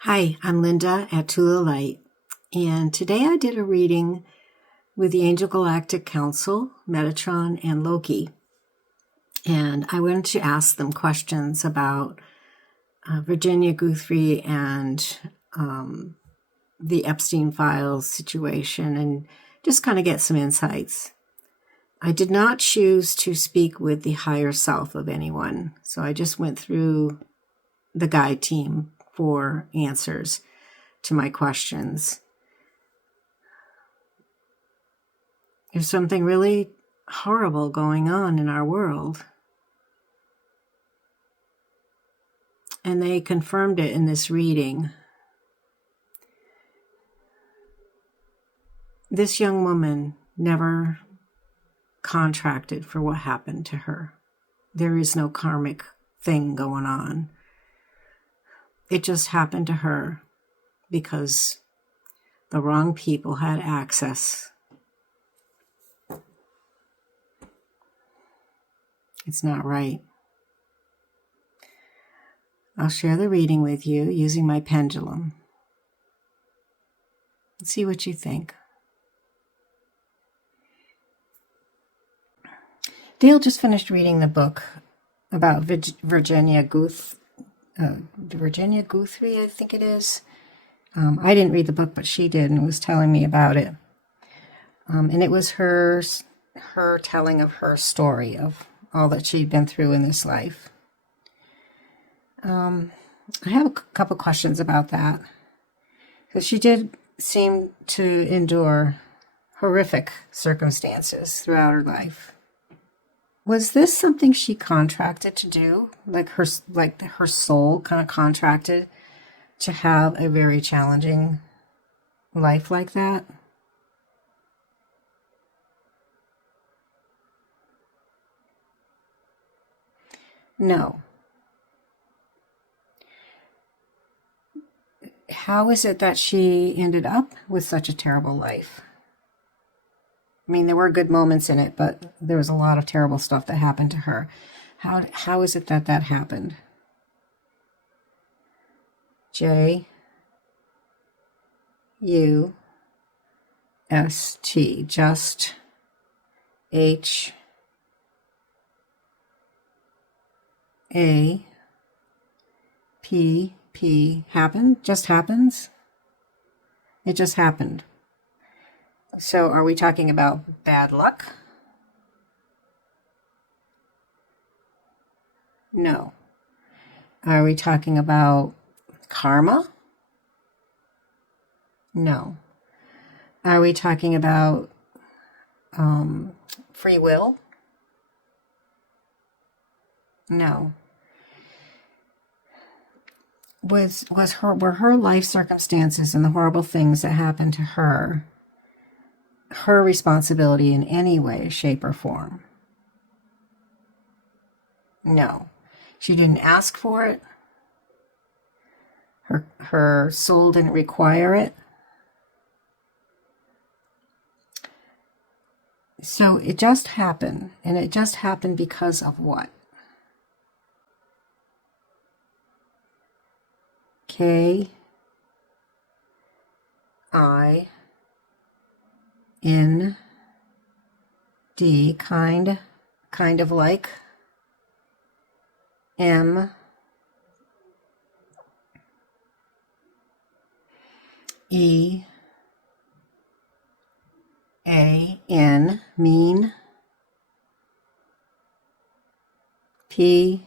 Hi, I'm Linda at TULA Light, and today I did a reading with the Angel Galactic Council, Metatron, and Lokki. And I wanted to ask them questions about Virginia Giuffre and the Epstein files situation and just kind of get some insights. I did not choose to speak with the higher self of anyone, so I just went through the guide team for answers to my questions. There's something really horrible going on in our world. And they confirmed it in this reading. This young woman never contracted for what happened to her. There is no karmic thing going on. It just happened to her because the wrong people had access. It's not right. I'll share the reading with you using my pendulum. Let's see what you think. Dale just finished reading the book about Virginia Giuffre, I think it is. I didn't read the book, but she did and was telling me about it. And it was her telling of her story of all that she'd been through in this life. I have a couple questions about that. Because she did seem to endure horrific circumstances throughout her life. Was this something she contracted to do? Like her soul kind of contracted to have a very challenging life like that? No. How is it that she ended up with such a terrible life? I mean, there were good moments in it, but there was a lot of terrible stuff that happened to her. How is it that happened? J-U-S-T, just H-A-P-P, happened? Just happens? It just happened. So are we talking about bad luck? No. Are we talking about karma? No. Are we talking about free will? No. Were her life circumstances and the horrible things that happened to her responsibility in any way, shape, or form? No. She didn't ask for it. Her soul didn't require it. So it just happened, and it just happened because of what? K-I-N-D, kind of like. M E A N, mean. P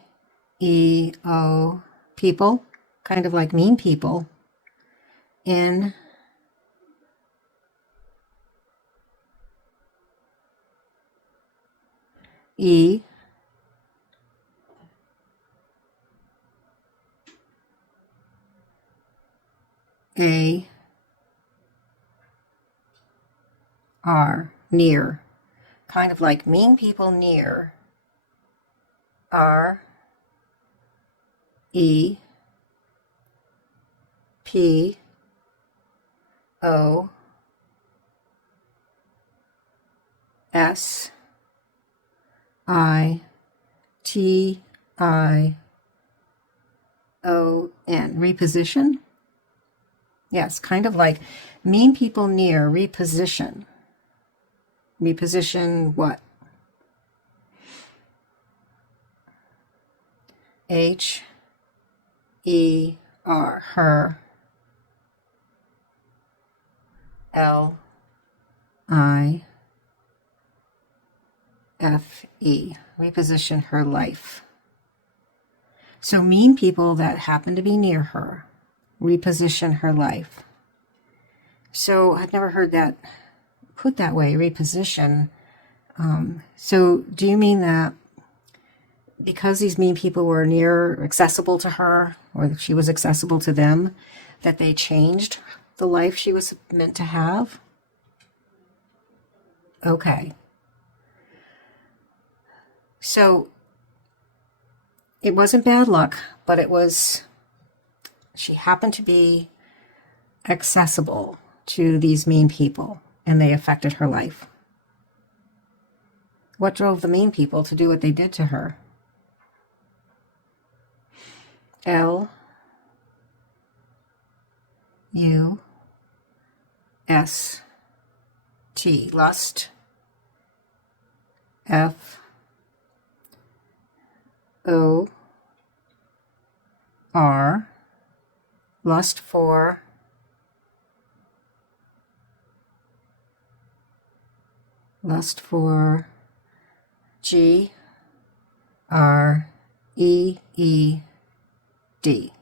E O, people, kind of like mean people. N E A R, near, kind of like mean people, near. R E P O S I T I O N, reposition. Yes, kind of like mean people near, reposition. Reposition what? H-E-R, her. L-I-F-E, reposition her life. So mean people that happen to be near her, reposition her life. So I've never heard that put that way, reposition. So do you mean that because these mean people were near, accessible to her, or she was accessible to them, that they changed the life she was meant to have? Okay. So it wasn't bad luck, but it was, she happened to be accessible to these mean people, and they affected her life. What drove the mean people to do what they did to her? L-U-S-T, lust. F-O-R, lust for. Lust for. G-R-E-E-D,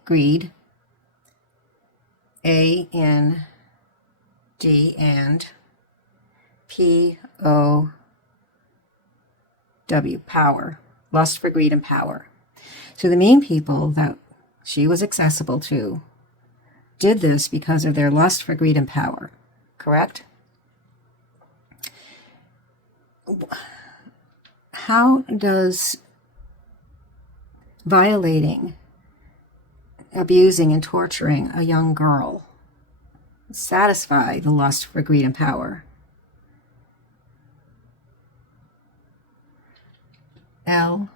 greed. A-N-D, and P-O-W, power. Lust for greed and power. So the mean people that she was accessible to did this because of their lust for greed and power, correct? How does violating, abusing, and torturing a young girl satisfy the lust for greed and power? L-E-T-S,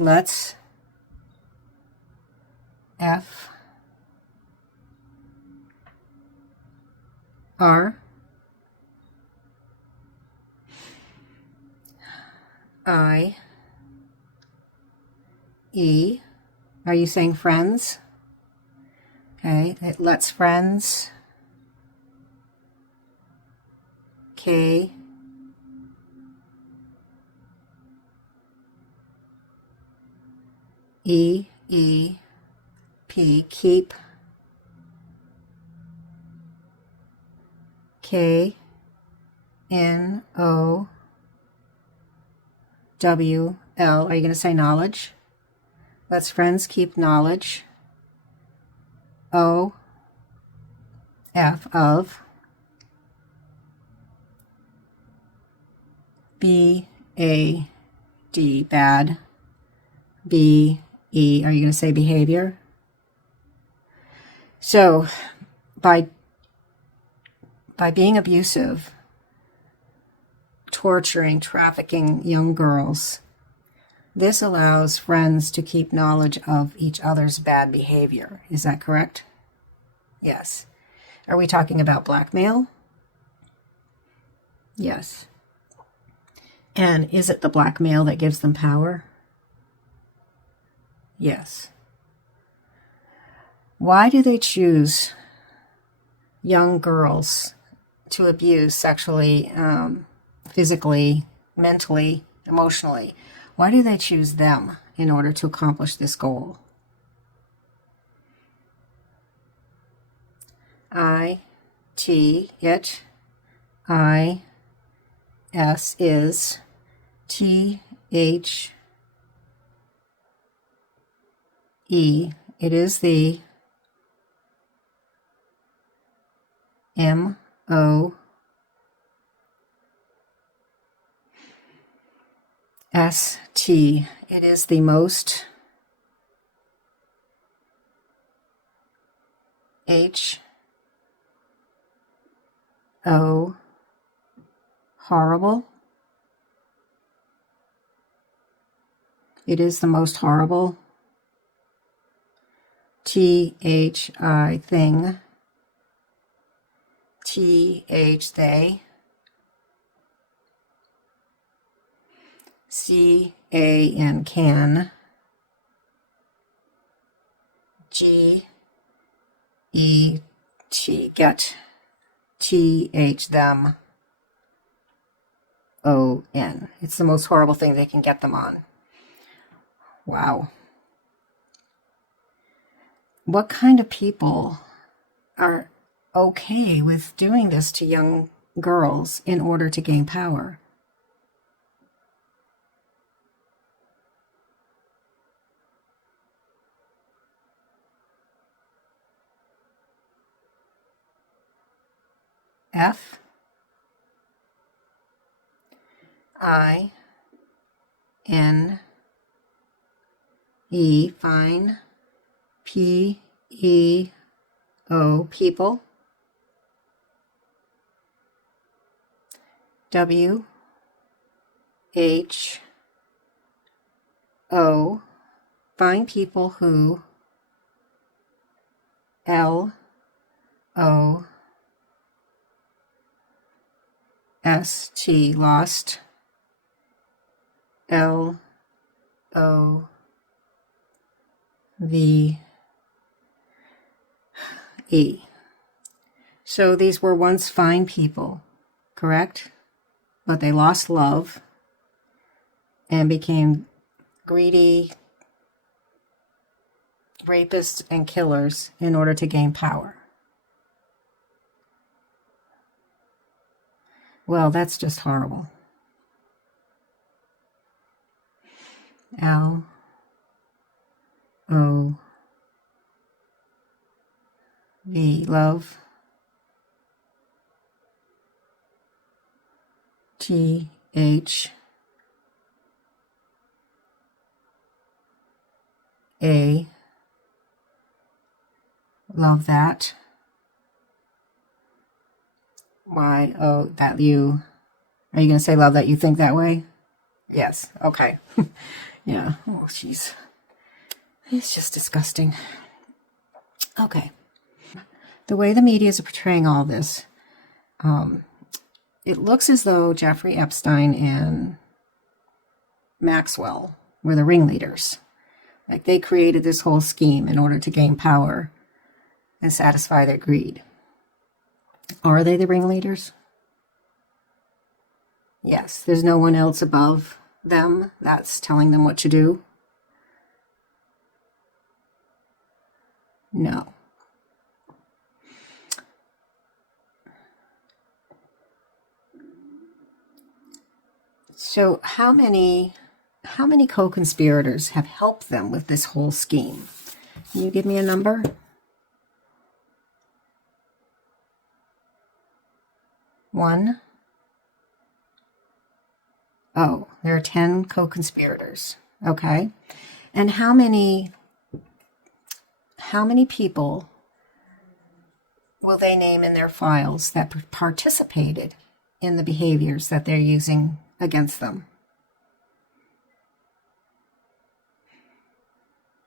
let's. F R I E. Are you saying friends? Okay, let's friends. K E E P, keep. K N O W L. Are you going to say knowledge? Let's friends keep knowledge. O F of. B A D, bad. B E. Are you going to say behavior? So by being abusive, torturing, trafficking young girls, this allows friends to keep knowledge of each other's bad behavior. Is that correct? Yes. Are we talking about blackmail? Yes. And is it the blackmail that gives them power? Yes. Why do they choose young girls to abuse sexually, physically, mentally, emotionally? Why do they choose them in order to accomplish this goal? I-T, it, I-S is, T-H-E, it is the M-O-S-T, it is the most. H-O, horrible. It is the most horrible. T-H-I thing. T-H they. C-A-N can. G-E-T get. T-H them. O-N. It's the most horrible thing they can get them on. Wow. What kind of people are okay with doing this to young girls in order to gain power? F I N E fine. P E O people. W H O find people who. L O S T lost. L O V E. So these were once fine people, correct? But they lost love and became greedy rapists and killers in order to gain power. Well, that's just horrible. L O V, love. T H A, love that. Y O, that you. Are you going to say love that you think that way? Yes. Okay. Yeah. Oh, jeez. It's just disgusting. Okay. The way the media is portraying all this, it looks as though Jeffrey Epstein and Maxwell were the ringleaders. Like they created this whole scheme in order to gain power and satisfy their greed. Are they the ringleaders? Yes. There's no one else above them that's telling them what to do? No. So how many co-conspirators have helped them with this whole scheme? Can you give me a number? One. Oh, there are 10 co-conspirators. Okay. And how many people will they name in their files that participated in the behaviors that they're using against them?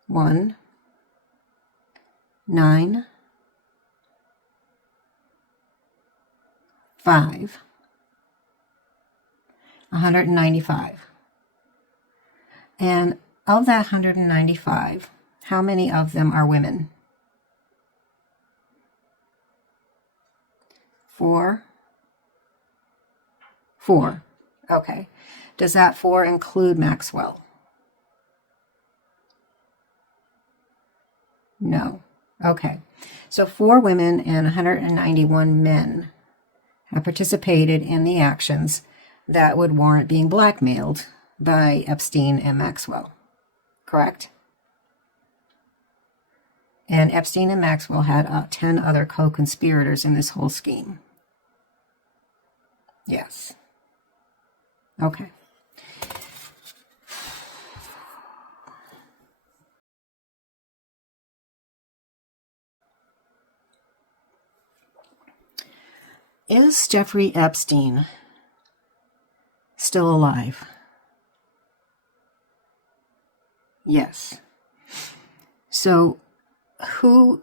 1, 9, 5, 195. And of that 195, how many of them are women? 4? 4. Okay. Does that 4 include Maxwell? No. Okay. So 4 women and 191 men have participated in the actions that would warrant being blackmailed by Epstein and Maxwell. Correct? And Epstein and Maxwell had 10 other co-conspirators in this whole scheme. Yes. Okay. Is Jeffrey Epstein still alive? Yes. So who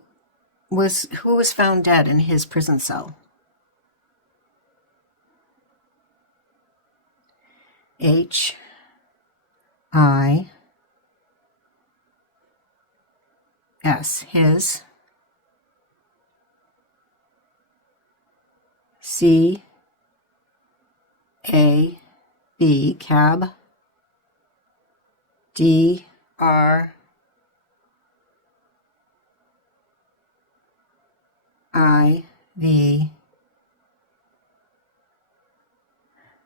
was found dead in his prison cell? H I S, his. C A B, cab. D R I V,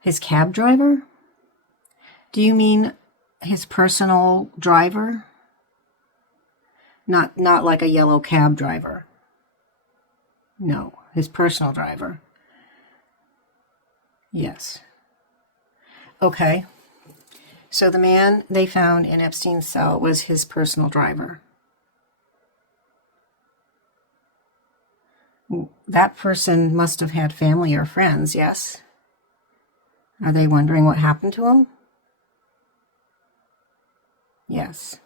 his cab driver? Do you mean his personal driver? Not like a yellow cab driver. No, his personal driver. Yes. Okay. So the man they found in Epstein's cell was his personal driver. That person must have had family or friends, yes? Are they wondering what happened to him? Yes.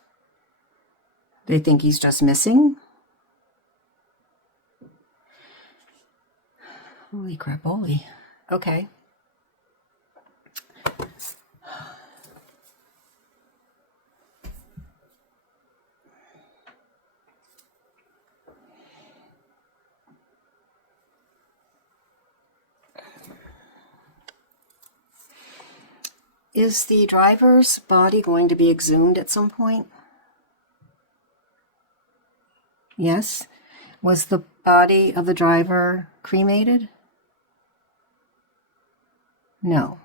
They think he's just missing? Holy crapoli. Okay. Is the driver's body going to be exhumed at some point? Yes. Was the body of the driver cremated? No.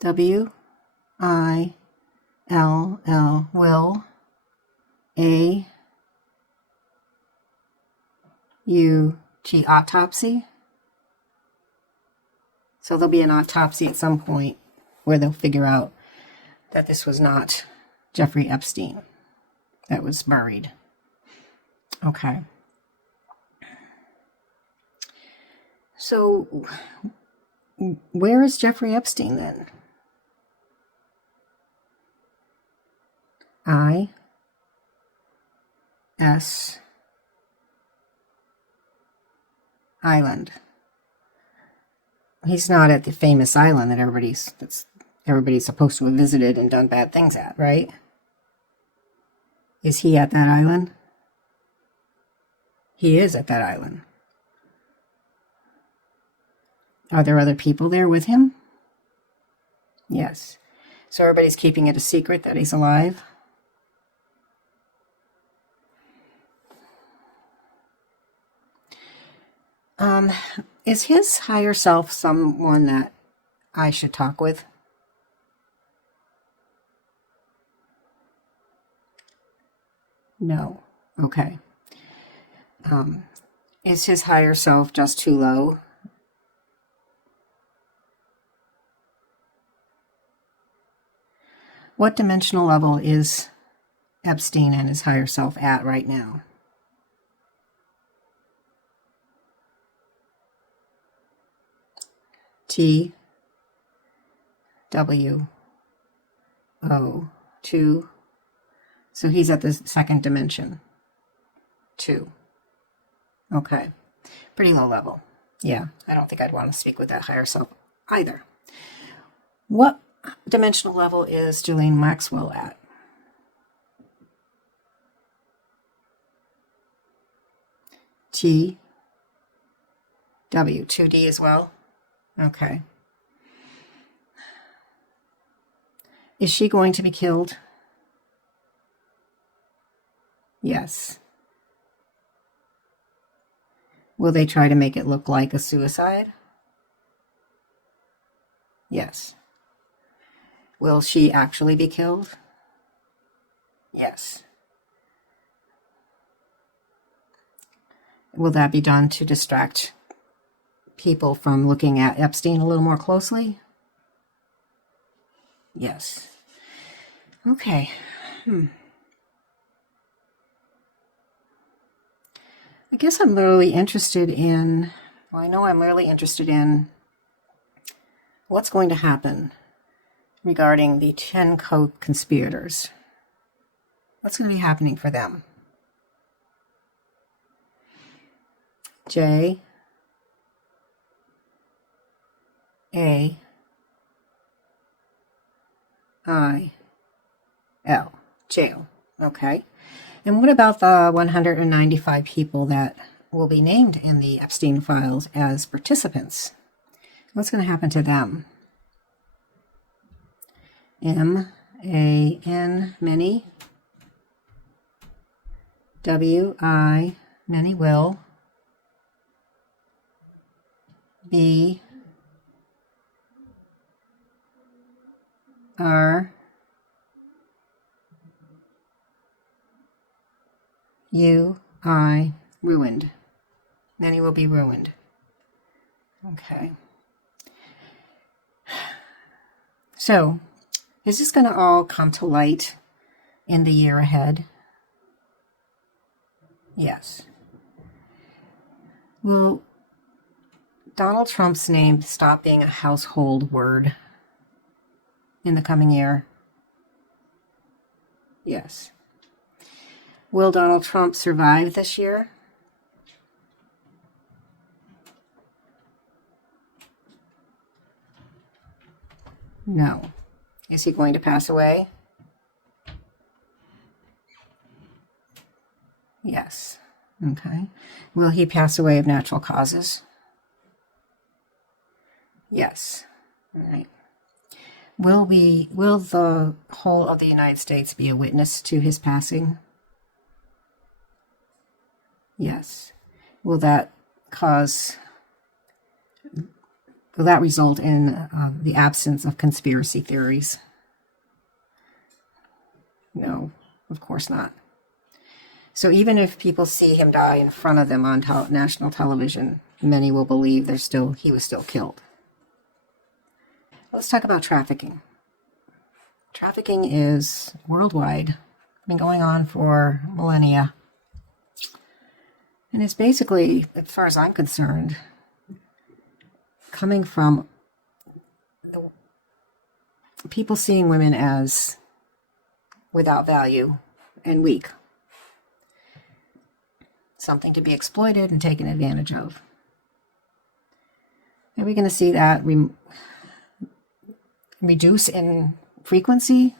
W I L L, will. A U T, autopsy. So there'll be an autopsy at some point where they'll figure out that this was not Jeffrey Epstein that was buried. Okay. So where is Jeffrey Epstein then? I S Island. He's not at the famous island that everybody's supposed to have visited and done bad things at, right? Is he at that island? He is at that island. Are there other people there with him? Yes. So everybody's keeping it a secret that he's alive? Is his higher self someone that I should talk with? No. Okay. Is his higher self just too low? What dimensional level is Epstein and his higher self at right now? T W O 2. So he's at the second dimension. 2. Okay. Pretty low level. Yeah, I don't think I'd want to speak with that higher self either. What dimensional level is Ghislaine Maxwell at? T W 2D as well? Okay. Is she going to be killed? Yes. Will they try to make it look like a suicide? Yes. Will she actually be killed? Yes. Will that be done to distract people from looking at Epstein a little more closely? Yes. Okay. I guess I'm really interested in Well, I know I'm really interested in what's going to happen regarding the 10 co-conspirators. What's going to be happening for them? J A I L. Jail. Okay. And what about the 195 people that will be named in the Epstein files as participants? What's going to happen to them? M-A-N, many. W-I, many will. B R U I, ruined. Many will be ruined. Okay. So, is this going to all come to light in the year ahead? Yes. Will Donald Trump's name stop being a household word in the coming year? Yes. Will Donald Trump survive this year? No. Is he going to pass away? Yes. Okay. Will he pass away of natural causes? Yes. All right. Will the whole of the United States be a witness to his passing? Yes. Will that result in the absence of conspiracy theories? No, of course not. So even if people see him die in front of them on national television, many will believe he was still killed. Let's talk about trafficking. Trafficking is worldwide, been going on for millennia. And it's basically, as far as I'm concerned, coming from people seeing women as without value and weak. Something to be exploited and taken advantage of. Are we going to see that reduce in frequency?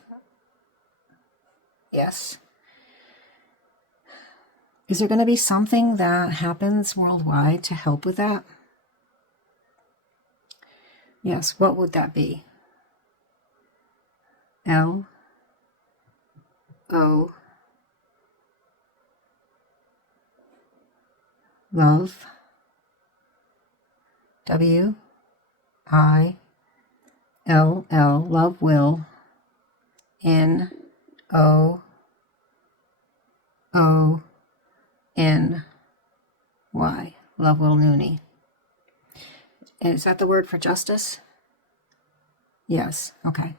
Yes. Is there going to be something that happens worldwide to help with that? Yes, what would that be? L O love W I L L love will N O O N Y love will Noonie. And is that the word for justice? Yes. Okay.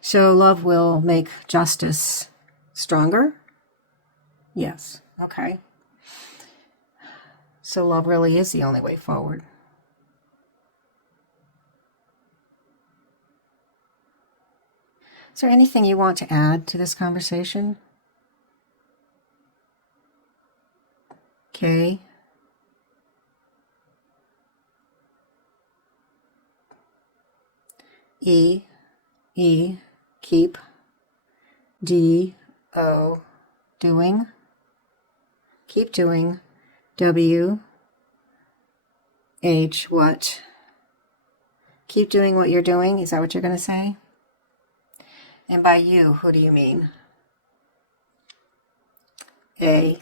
So love will make justice stronger? Yes. Okay. So love really is the only way forward. Is there anything you want to add to this conversation? K. E. E. Keep. D. O. Doing. Keep doing. W. H. What? Keep doing what you're doing? Is that what you're going to say? And by you, who do you mean? A.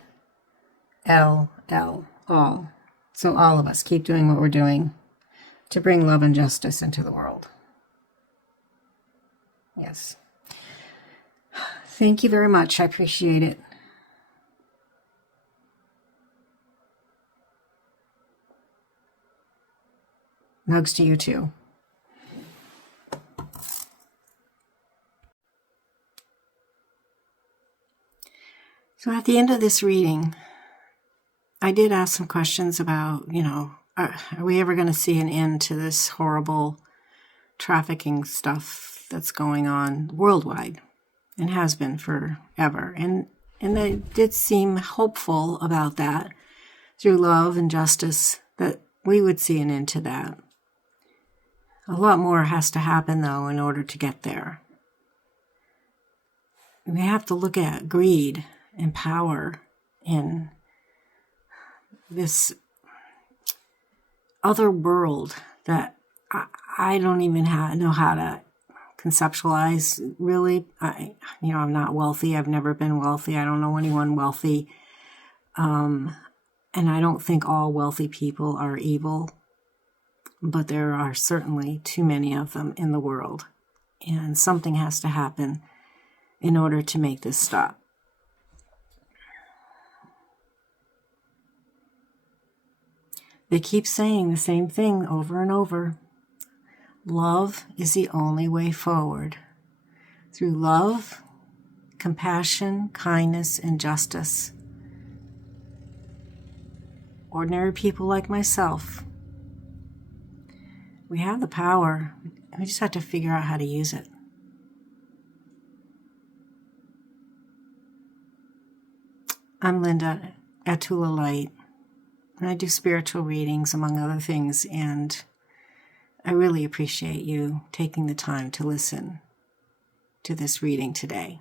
L. L. All. So all of us keep doing what we're doing to bring love and justice into the world. Yes. Thank you very much. I appreciate it. Hugs to you too. So at the end of this reading, I did ask some questions about, are we ever going to see an end to this horrible trafficking stuff that's going on worldwide and has been forever? And they did seem hopeful about that through love and justice, that we would see an end to that. A lot more has to happen, though, in order to get there. We have to look at greed and power in this other world that I don't even know how to conceptualize, really. I'm not wealthy. I've never been wealthy. I don't know anyone wealthy. And I don't think all wealthy people are evil, but there are certainly too many of them in the world. And something has to happen in order to make this stop. They keep saying the same thing over and over. Love is the only way forward. Through love, compassion, kindness, and justice. Ordinary people like myself, we have the power. We just have to figure out how to use it. I'm Linda at TULA Light, and I do spiritual readings, among other things, and I really appreciate you taking the time to listen to this reading today.